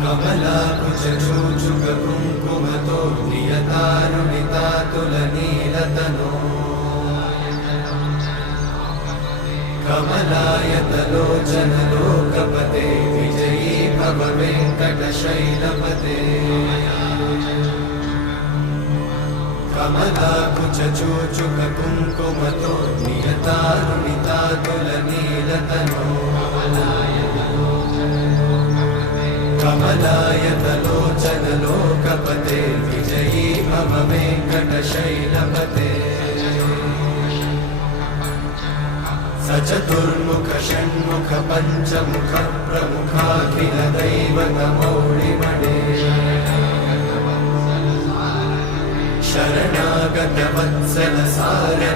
कमलाकुचूचुककुङ्कुमतो नियतारुणितातुलनीलतनो कमलायतलोचनलोकपते विजयी भव वेङ्कटशैलपते कमलाकुचूचुककुङ्कुमतो नियतारुणितातुलनीलतनो कमलायतलोचनलोकपते विजयी भव वेङ्कटशैलपते सचतुर्मुख षण्मुख पञ्चमुख प्रमुखाखिल दैवतमौळिमणे शरणागत वत्सल सार